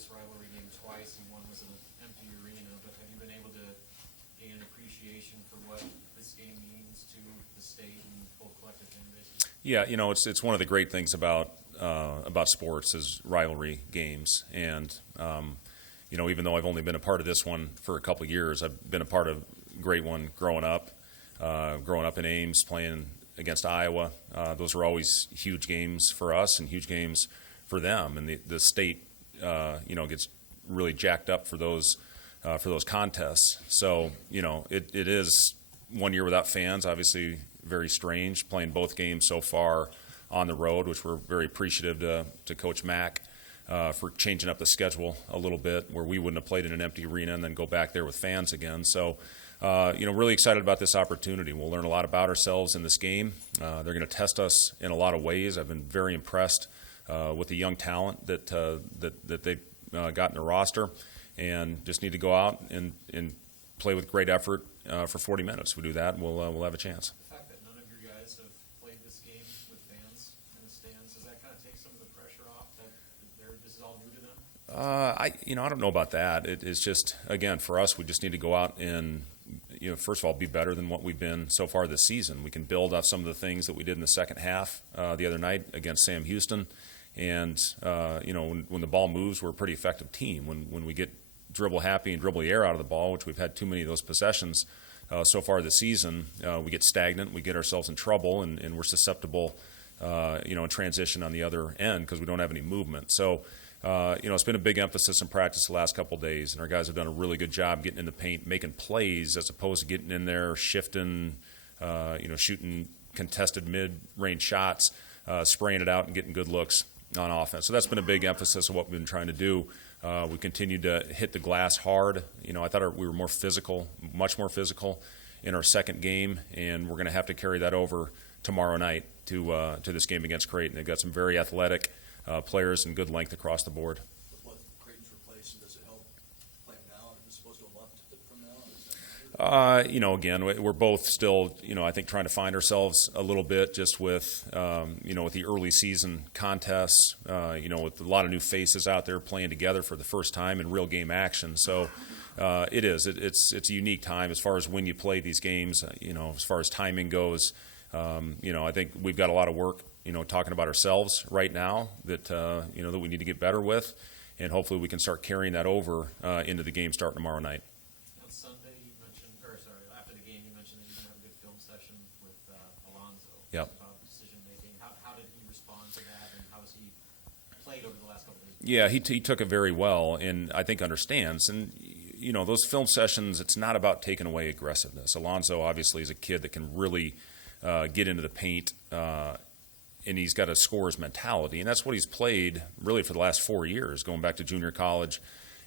this rivalry game twice, and one was in an empty arena, but have you been able to gain an appreciation for what this game means to the state and full collective fan base? Yeah, it's one of the great things about sports is rivalry games, and even though I've only been a part of this one for a couple of years, I've been a part of a great one growing up in Ames, playing against Iowa. Those are always huge games for us and huge games for them, and the state gets really jacked up for those contests. So it is 1 year without fans, obviously very strange, playing both games so far on the road, which we're very appreciative to Coach Mack for changing up the schedule a little bit, where we wouldn't have played in an empty arena and then go back there with fans again. So, really excited about this opportunity. We'll learn a lot about ourselves in this game. They're going to test us in a lot of ways. I've been very impressed with the young talent that they've got in the roster, and just need to go out and play with great effort for 40 minutes. If we do that, we'll have a chance. The fact that none of your guys have played this game with fans in the stands, does that kind of take some of the pressure off that this is all new to them? I don't know about that. It's just, again, for us, we just need to go out and, first of all, be better than what we've been so far this season. We can build off some of the things that we did in the second half the other night against Sam Houston. And, when the ball moves, we're a pretty effective team. When we get dribble happy and dribble the air out of the ball, which we've had too many of those possessions so far this season, we get stagnant, we get ourselves in trouble, and we're susceptible, in transition on the other end because we don't have any movement. So, it's been a big emphasis in practice the last couple of days, and our guys have done a really good job getting in the paint, making plays, as opposed to getting in there, shifting, shooting contested mid-range shots, spraying it out and getting good looks on offense. So that's been a big emphasis of what we've been trying to do. We continued to hit the glass hard. I thought we were more physical, much more physical in our second game, and we're going to have to carry that over tomorrow night to this game against Creighton. They've got some very athletic players and good length across the board. With what Creighton's replacing, does it help playing now? Is it supposed to go up from now? Again, we're both still, I think trying to find ourselves a little bit just with, with the early season contests, with a lot of new faces out there playing together for the first time in real game action. So it's a unique time as far as when you play these games, as far as timing goes. I think we've got a lot of work, talking about ourselves right now that we need to get better with, and hopefully we can start carrying that over into the game starting tomorrow night. On Sunday, after the game, you mentioned that you're going to have a good film session with Alonzo. Yep. About decision making. How did he respond to that, and how has he played over the last couple of days? Yeah, he took it very well, and I think understands. And those film sessions, it's not about taking away aggressiveness. Alonzo obviously is a kid that can really get into the paint, and he's got a scorer's mentality, and that's what he's played really for the last 4 years, going back to junior college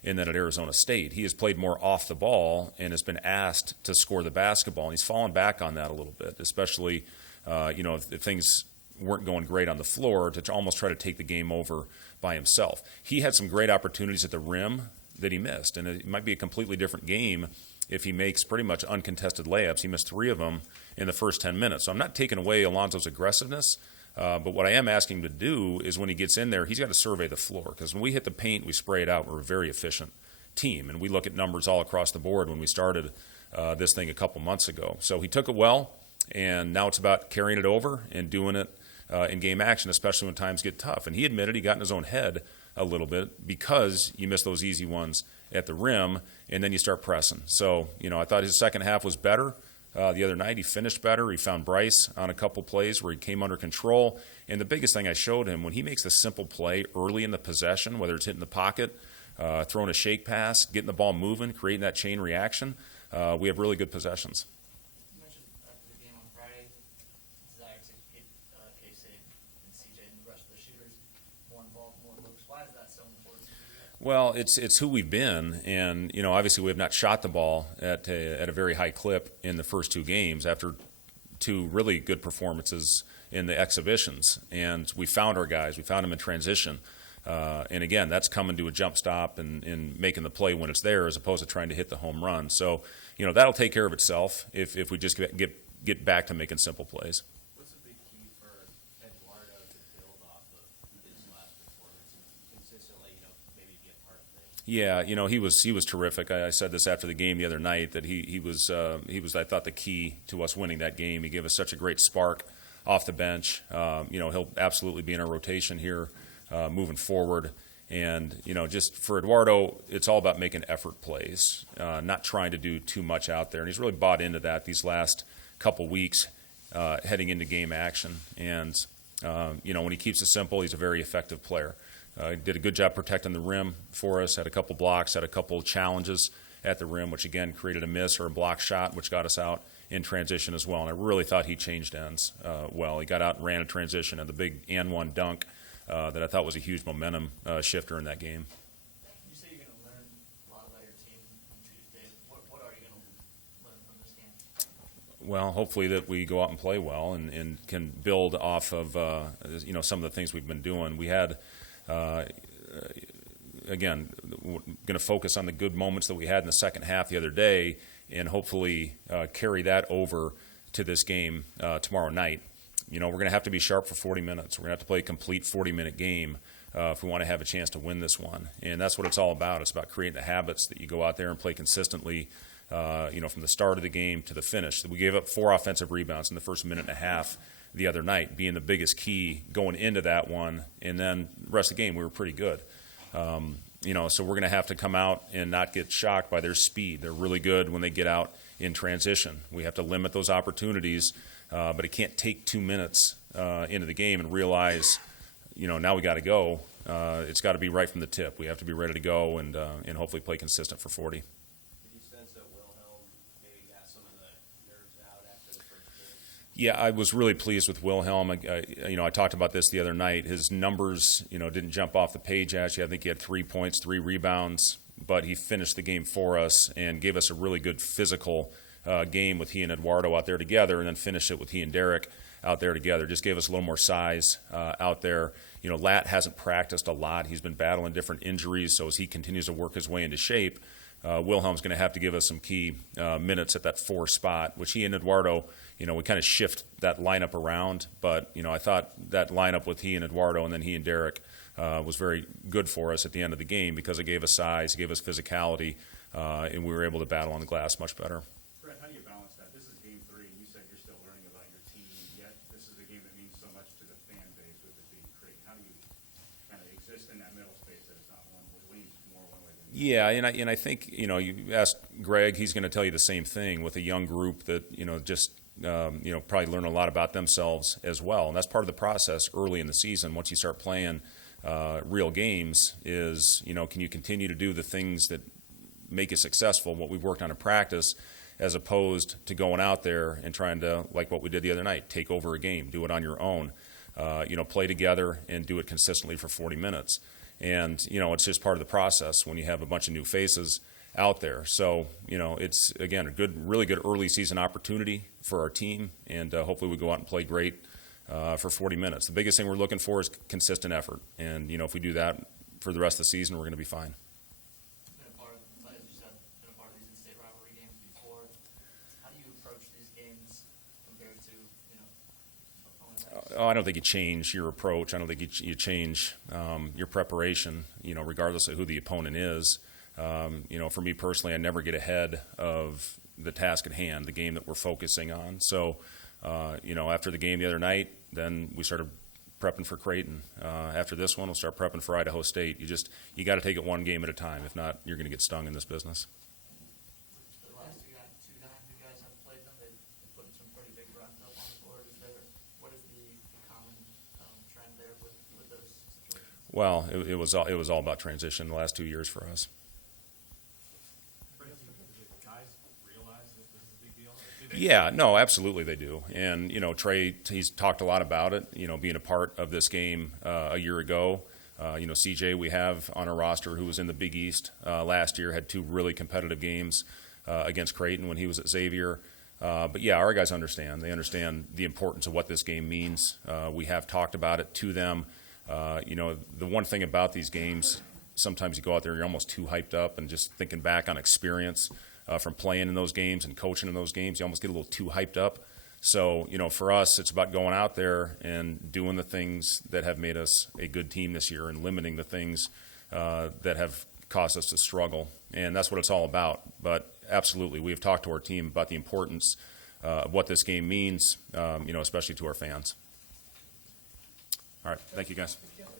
and then at Arizona State. He has played more off the ball and has been asked to score the basketball, and he's fallen back on that a little bit, especially if things weren't going great on the floor, to almost try to take the game over by himself. He had some great opportunities at the rim that he missed, and it might be a completely different game if he makes pretty much uncontested layups. He missed 3 of them in the first 10 minutes. So I'm not taking away Alonzo's aggressiveness, but what I am asking him to do is when he gets in there, he's got to survey the floor, because when we hit the paint, we spray it out. We're a very efficient team, and we look at numbers all across the board when we started this thing a couple months ago. So he took it well, and now it's about carrying it over and doing it in game action, especially when times get tough. And he admitted he got in his own head a little bit because you miss those easy ones at the rim, and then you start pressing. So, I thought his second half was better. The other night he finished better. He found Bryce on a couple plays where he came under control. And the biggest thing I showed him, when he makes a simple play early in the possession, whether it's hitting the pocket, throwing a shake pass, getting the ball moving, creating that chain reaction, we have really good possessions. You mentioned after the game on Friday, desire to get K-State and CJ and the rest of the shooters more involved, more looks. Why is that so important to you guys? Well, it's who we've been, and obviously we have not shot the ball at a very high clip in the first 2 games after 2 really good performances in the exhibitions, and we found our guys. We found them in transition, and again, that's coming to a jump stop and making the play when it's there, as opposed to trying to hit the home run. So that'll take care of itself if we just get back to making simple plays. What's a big key for Eduardo to build off of his last performance and consistently, maybe be a part of Yeah, he was terrific. I said this after the game the other night that he was I thought the key to us winning that game. He gave us such a great spark off the bench. He'll absolutely be in our rotation here moving forward. And just for Eduardo, it's all about making effort plays, not trying to do too much out there. And he's really bought into that these last couple weeks heading into game action. And when he keeps it simple, he's a very effective player. Did a good job protecting the rim for us, had a couple blocks, had a couple challenges at the rim, which again created a miss or a block shot, which got us out in transition as well. And I really thought he changed ends well. He got out and ran a transition and the big and one dunk that I thought was a huge momentum shifter in that game. You say you're going to learn a lot about your team on Tuesday. What are you going to learn from this game? Well, hopefully that we go out and play well and can build off of some of the things we've been doing. We had again, going to focus on the good moments that we had in the second half the other day and hopefully carry that over to this game tomorrow night. We're going to have to be sharp for 40 minutes. We're going to have to play a complete 40-minute game if we want to have a chance to win this one. And that's what it's all about. It's about creating the habits that you go out there and play consistently, from the start of the game to the finish. We gave up 4 offensive rebounds in the first minute and a half the other night, being the biggest key going into that one. And then the rest of the game, we were pretty good. So we're going to have to come out and not get shocked by their speed. They're really good when they get out in transition. We have to limit those opportunities, but it can't take 2 minutes into the game and realize, now we got to go. It's got to be right from the tip. We have to be ready to go and hopefully play consistent for 40. Did you sense that Wilhelm maybe got some of the nerves out after the first game? Yeah, I was really pleased with Wilhelm. I talked about this the other night. His numbers, didn't jump off the page at you. I think he had 3 points, 3 rebounds, but he finished the game for us and gave us a really good physical game with he and Eduardo out there together, and then finished it with he and Derek out there together. Just gave us a little more size out there. Lat hasn't practiced a lot. He's been battling different injuries, so as he continues to work his way into shape, Wilhelm's going to have to give us some key minutes at that 4 spot, which he and Eduardo, we kind of shift that lineup around. But, I thought that lineup with he and Eduardo and then he and Derek was very good for us at the end of the game because it gave us size, it gave us physicality, and we were able to battle on the glass much better. Brett, how do you balance that? This is game 3, and you said you're still learning about your team, yet this is a game that means so much to the fan base with it being Creighton. How do you kind of exist in that middle space that it's not one that leans more one way than the other? Yeah, and I think, you ask Greg, he's going to tell you the same thing with a young group that, probably learn a lot about themselves as well. And that's part of the process early in the season. Once you start playing real games is, can you continue to do the things that make you successful, what we've worked on in practice, as opposed to going out there and trying to, like what we did the other night, take over a game, do it on your own, play together and do it consistently for 40 minutes. And, it's just part of the process when you have a bunch of new faces out there. So, it's, again, a really good early season opportunity for our team, and hopefully we go out and play great for 40 minutes. The biggest thing we're looking for is consistent effort. And, if we do that for the rest of the season, we're going to be fine. Been a part of, as you said, been a part of these in-state rivalry games before. How do you approach these games compared to, opponents? I don't think you change your approach. I don't think you change your preparation, regardless of who the opponent is. For me personally, I never get ahead of the task at hand, the game that we're focusing on. So, after the game the other night, then we started prepping for Creighton. After this one, we'll start prepping for Idaho State. You got to take it one game at a time. If not, you're going to get stung in this business. The last two times you guys have played them, they've put some pretty big runs up on the board. What is the common trend there with those situations? Well, it was all about transition the last 2 years for us. Yeah, no, absolutely they do. And, Trey, he's talked a lot about it, being a part of this game a year ago. CJ we have on our roster who was in the Big East last year, had 2 really competitive games against Creighton when he was at Xavier. But, yeah, our guys understand. They understand the importance of what this game means. We have talked about it to them. The one thing about these games, sometimes you go out there and you're almost too hyped up, and just thinking back on experience from playing in those games and coaching in those games, you almost get a little too hyped up. So, for us, it's about going out there and doing the things that have made us a good team this year and limiting the things that have caused us to struggle, and that's what it's all about. But absolutely, we have talked to our team about the importance of what this game means, especially to our fans. All right, thank you guys. Thank you.